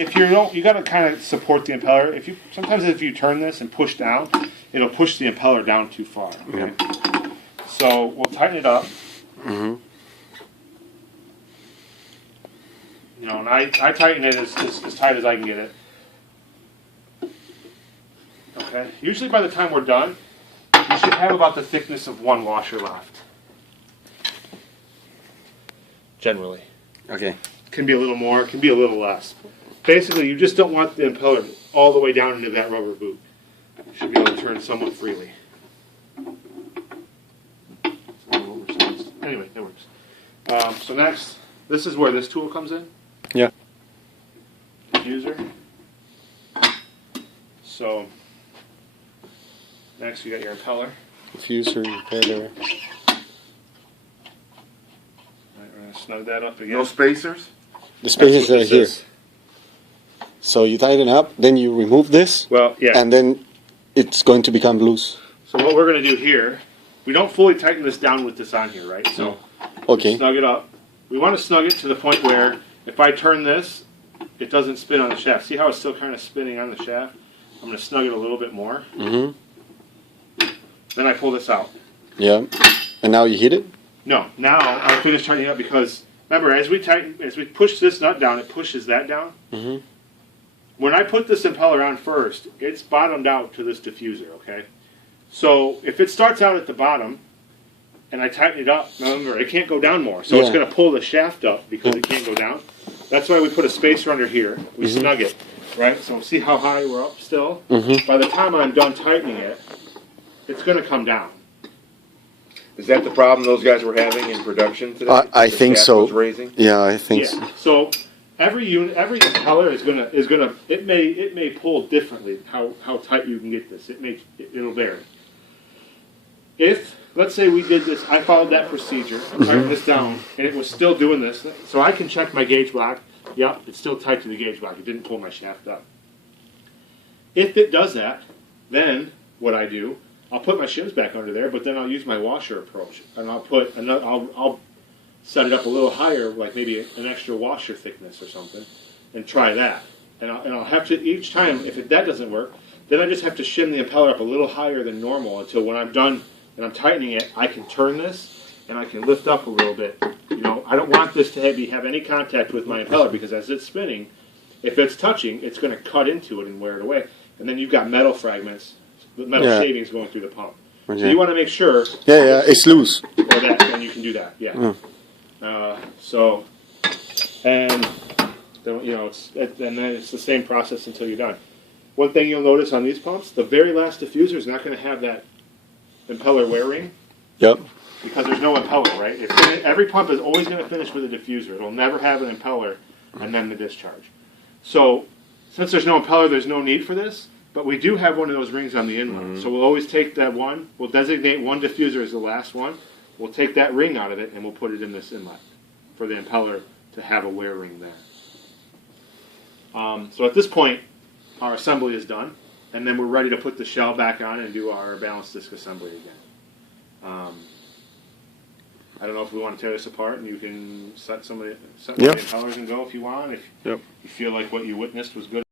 if you don't, you got to kind of support the impeller. Sometimes if you turn this and push down, it'll push the impeller down too far. Okay? Yeah. So we'll tighten it up. Mm-hmm. You know, and I tighten it as tight as I can get it. Okay. Usually by the time we're done, you should have about the thickness of one washer left. Generally. Okay. Can be a little more, can be a little less. Basically, you just don't want the impeller all the way down into that rubber boot. You should be able to turn somewhat freely. Anyway, that works. So next, this is where this tool comes in. Yeah. Diffuser. So next, you got your impeller. Diffuser, impeller. Right, we're going to snug that up again. No spacers? The spacers are here. Is. So you tighten up, then you remove this. Well, yeah. And then it's going to become loose. So what we're going to do here, we don't fully tighten this down with this on here, right? So okay. Snug it up. We want to snug it to the point where if I turn this, it doesn't spin on the shaft. See how it's still kind of spinning on the shaft? I'm going to snug it a little bit more. Mm-hmm. Then I pull this out. Yeah. And now you hit it? No. Now I'll finish tightening up because remember, as we push this nut down, it pushes that down. Mm-hmm. When I put this impeller on first, it's bottomed out to this diffuser, okay? So if it starts out at the bottom and I tighten it up, remember, it can't go down more. So it's going to pull the shaft up because it can't go down. That's why we put a spacer under here. We snug it, right? So see how high we're up still? Mm-hmm. By the time I'm done tightening it, it's going to come down. Is that the problem those guys were having in production today? I think so. Was raising? Yeah, I think so. So every unit, every impeller is gonna. It may pull differently. How tight you can get this. It'll vary. If let's say we did this, I followed that procedure, tightened this down, and it was still doing this, so I can check my gauge block. Yep, it's still tight to the gauge block. It didn't pull my shaft up. If it does that, then what I do, I'll put my shims back under there, but then I'll use my washer approach, and I'll set it up a little higher, like maybe an extra washer thickness or something, and try that. And I'll have to each time, if that doesn't work, then I just have to shim the impeller up a little higher than normal until when I'm done and I'm tightening it, I can turn this and I can lift up a little bit. You know, I don't want this to have any contact with my impeller because as it's spinning, if it's touching, it's going to cut into it and wear it away. And then you've got metal fragments, metal shavings going through the pump. Okay. So you want to make sure. Yeah, it's loose. Or that, then you can do that. Yeah. And then, you know, then it's the same process until you're done. One thing you'll notice on these pumps, the very last diffuser is not going to have that impeller wear ring. Yep. Because there's no impeller, right? Every pump is always going to finish with a diffuser. It'll never have an impeller and then the discharge. So since there's no impeller, there's no need for this. But we do have one of those rings on the inlet. Mm-hmm. So we'll always take that one. We'll designate one diffuser as the last one. We'll take that ring out of it and we'll put it in this inlet for the impeller to have a wear ring there. So at this point, our assembly is done. And then we're ready to put the shell back on and do our balanced disc assembly again. I don't know if we want to tear this apart, and you can set one of the impellers and go if you want. If you feel like what you witnessed was good.